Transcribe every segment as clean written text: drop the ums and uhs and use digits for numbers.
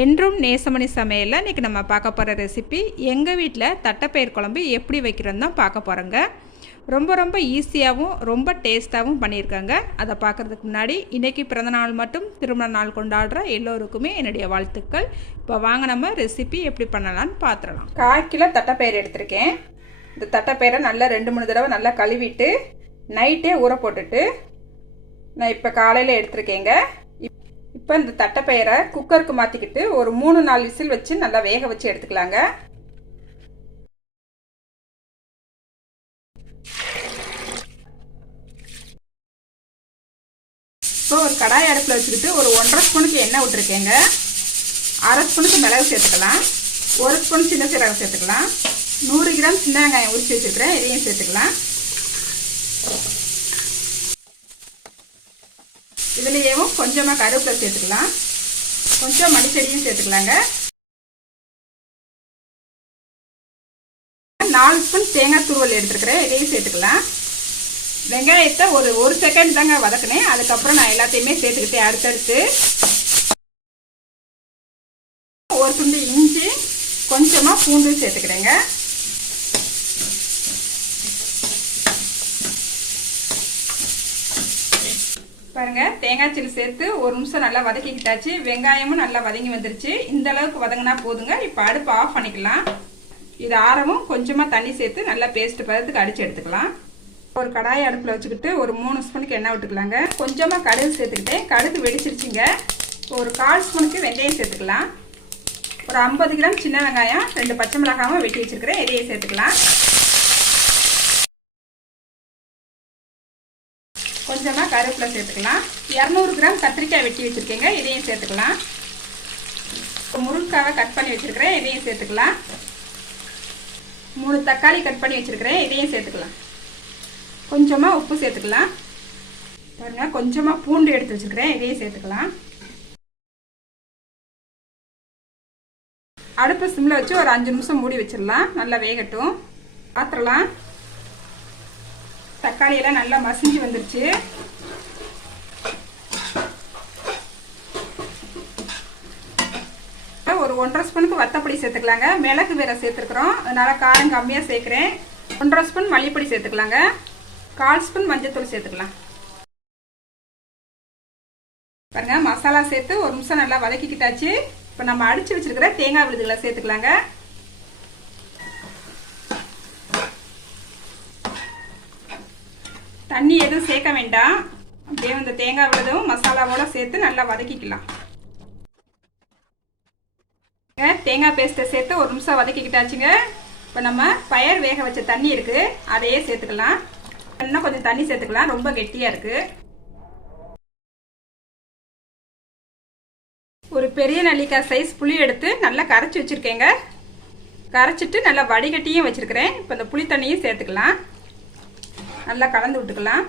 என்றும் நேசமணி சமையலில் இன்றைக்கி நம்ம பார்க்க போகிற ரெசிபி எங்கள் வீட்டில் தட்டைப்பயிர் குழம்பு எப்படி வைக்கிறோன்னு தான் பார்க்க போகிறோங்க. ரொம்ப ஈஸியாகவும் ரொம்ப டேஸ்ட்டாகவும் பண்ணியிருக்காங்க. அதை பார்க்குறதுக்கு முன்னாடி இன்றைக்கி பிறந்தநாள் மட்டும் திருமண நாள் கொண்டாடுற எல்லோருக்குமே என்னுடைய வாழ்த்துக்கள். இப்போ வாங்க நம்ம ரெசிபி எப்படி பண்ணலான்னு பார்த்துடலாம். 1/4 கிலோ தட்டைப்பயிர் எடுத்திருக்கேன். இந்த தட்டைப்பயிரை நல்லா 2-3 தடவை நல்லா கழுவிட்டு நைட்டே ஊற போட்டுட்டு நான் இப்போ காலையில் எடுத்திருக்கேங்க. இப்போ இந்த தட்டைப்பயிரை குக்கருக்கு மாற்றிக்கிட்டு ஒரு 3-4 விசில் வச்சு நல்லா வேக வச்சு எடுத்துக்கலாங்க. இப்போ ஒரு கடாய் அடுப்பில் வச்சுக்கிட்டு ஒரு 1.5 ஸ்பூனுக்கு எண்ணெய் விட்டுருக்கேங்க. 1/2 ஸ்பூனுக்கு மிளகு சேர்த்துக்கலாம். 1 ஸ்பூன் சின்ன சீரகம் சேர்த்துக்கலாம். 100 கிராம் சின்ன வெங்காயம் உரிச்சு வச்சுருக்கிறேன், இதையும் சேர்த்துக்கலாம். இதுலேயும் கொஞ்சமாக கருவேப்பிலை சேர்த்துக்கலாம். கொஞ்சம் மல்லிச்செடியும் சேர்த்துக்கலாங்க. 4 ஸ்பூன் தேங்காய் துருவல் எடுத்துருக்கிறேன், இதையும் சேர்த்துக்கலாம். வெங்காயத்தை ஒரு செகண்ட் தாங்க வதக்கினேன். அதுக்கப்புறம் நான் எல்லாத்தையுமே சேர்த்துக்கிட்டேன். அடுத்தடுத்து ஒரு துண்டு இஞ்சி, கொஞ்சமாக பூண்டு சேர்த்துக்கிறேங்க. பாருங்க, தேங்காய் சில்லு சேர்த்து ஒரு நிமிஷம் நல்லா வதக்கிக்கிட்டாச்சு. வெங்காயமும் நல்லா வதங்கி வந்துருச்சு. இந்த அளவுக்கு வதங்கினா போதுங்க. இப்போ அடுப்பு ஆஃப் பண்ணிக்கலாம். இது ஆரவும் கொஞ்சமாக தண்ணி சேர்த்து நல்லா பேஸ்ட் பதத்துக்கு அடித்து எடுத்துக்கலாம். ஒரு கடாயை அடுப்பில் வச்சுக்கிட்டு ஒரு 3 ஸ்பூனுக்கு எண்ணெய் விட்டுக்கலாங்க. கொஞ்சமாக கடுகு சேர்த்துக்கிட்டேன். கடுகு வெடிச்சிருச்சுங்க. ஒரு 1/4 ஸ்பூனுக்கு வெந்தயம் சேர்த்துக்கலாம். ஒரு 50 கிராம் சின்ன வெங்காயம், 2 பச்சை மிளகாவும் வெட்டி வச்சுருக்கிறேன், இதையும் சேர்த்துக்கலாம். கொஞ்சமாக கருவேப்பிலை சேர்த்துக்கலாம். 200 கிராம் கத்திரிக்காய் வெட்டி வச்சுருக்கேங்க, இதையும் சேர்த்துக்கலாம். முருங்கைக்காவை கட் பண்ணி வச்சுருக்கிறேன், இதையும் சேர்த்துக்கலாம். 3 தக்காளி கட் பண்ணி வச்சுருக்கிறேன், இதையும் சேர்த்துக்கலாம். கொஞ்சமாக உப்பு சேர்த்துக்கலாம். பாருங்க, கொஞ்சமாக பூண்டு எடுத்து வச்சுருக்கிறேன், இதையும் சேர்த்துக்கலாம். அடுப்பு சிம்மில் வச்சு ஒரு 5 நிமிஷம் மூடி வச்சிடலாம். நல்லா வேகட்டும். பார்த்துடலாம். தக்காளி எல்லாம் நல்லா மசிஞ்சு வந்துருச்சு. ஒரு 1.5 ஸ்பூனுக்கு வத்தப்பொடி சேர்த்துக்கலாங்க. மிளகு வேற சேர்த்துருக்குறோம், அதனால காரம் கம்மியாக சேர்க்குறேன். 1.5 ஸ்பூன் மல்லிப்பொடி சேர்த்துக்கலாங்க. 1/4 ஸ்பூன் மஞ்சத்தூள் சேர்த்துக்கலாம். பாருங்க, மசாலா சேர்த்து ஒரு நிமிஷம் நல்லா வதக்கிக்கிட்டாச்சு. இப்போ நம்ம அடிச்சு வச்சிருக்கிற தேங்காய் விழுதுகளை சேர்த்துக்கலாங்க. தண்ணி எதுவும் சேர்க்க வேண்டாம். அப்படியே இந்த தேங்காய் விழுதும் மசாலாவோட சேர்த்து நல்லா வதக்கிக்கலாம். தேங்காய் பேஸ்ட்டை சேர்த்து ஒரு நிமிஷம் வதக்கிக்கிட்டாச்சுங்க. இப்போ நம்ம பயர் வேக வச்ச தண்ணி இருக்குது, அதையே சேர்த்துக்கலாம். இன்னும் கொஞ்சம் தண்ணி சேர்த்துக்கலாம், ரொம்ப கெட்டியாக இருக்குது. ஒரு பெரிய நெல்லிக்காய் சைஸ் புளி எடுத்து நல்லா கரைச்சி வச்சுருக்கேங்க. கரைச்சிட்டு நல்லா வடிகட்டியும் வச்சுருக்கிறேன். இப்போ இந்த புளி தண்ணியும் சேர்த்துக்கலாம். நல்லா கலந்து விட்டுக்கலாம்.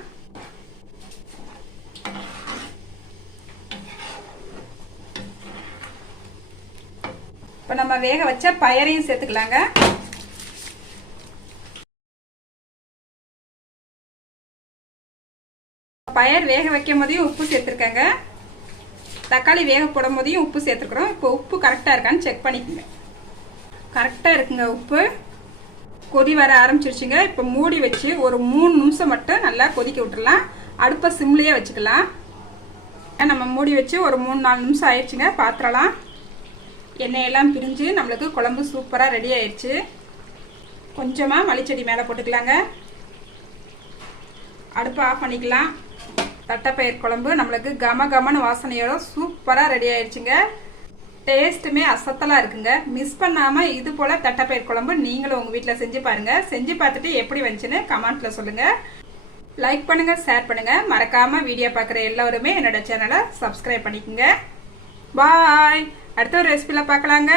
இப்போ நம்ம வேக வச்ச பயரையும் சேர்த்துக்கலாங்க. பயர் வேக வைக்கும் போதையும் உப்பு சேர்த்துருக்கேங்க. தக்காளி வேக போடும் போதையும் உப்பு சேர்த்துருக்குறோம். இப்போ உப்பு கரெக்டாக இருக்கான்னு செக் பண்ணிக்கோங்க. கரெக்டாக இருக்குங்க உப்பு. கொதி வர ஆரம்பிச்சிருச்சுங்க. இப்போ மூடி வச்சு ஒரு 3 நிமிஷம் மட்டும் நல்லா கொதிக்க விட்டுடலாம். அடுப்பை சிம்லேயே வச்சுக்கலாம். நம்ம மூடி வச்சு ஒரு 3-4 நிமிஷம் ஆயிடுச்சுங்க. பாத்திரலாம் எண்ணெயெல்லாம் பிரிஞ்சு நம்மளுக்கு குழம்பு சூப்பராக ரெடி ஆயிடுச்சு. கொஞ்சமாக மல்லிச்செடி மேலே போட்டுக்கலாங்க. அடுப்பை ஆஃப் பண்ணிக்கலாம். தட்டைப்பயிர் குழம்பு நம்மளுக்கு கமகமன்னு வாசனையோட சூப்பராக ரெடி ஆயிடுச்சுங்க. டேஸ்ட்டுமே அசத்தலாக இருக்குங்க. மிஸ் பண்ணாமல் இது போல் தட்டைப்பயிர் குழம்பு நீங்களும் உங்கள் வீட்டில் செஞ்சு பாருங்கள். செஞ்சு பார்த்துட்டு எப்படி வந்துச்சுன்னு கமெண்ட்டில் சொல்லுங்கள். லைக் பண்ணுங்கள், ஷேர் பண்ணுங்கள். மறக்காமல் வீடியோ பார்க்குற எல்லோருமே என்னோட சேனலை சப்ஸ்கிரைப் பண்ணிக்கோங்க. பாய். அடுத்த ஒரு ரெசிபியில் பார்க்கலாங்க.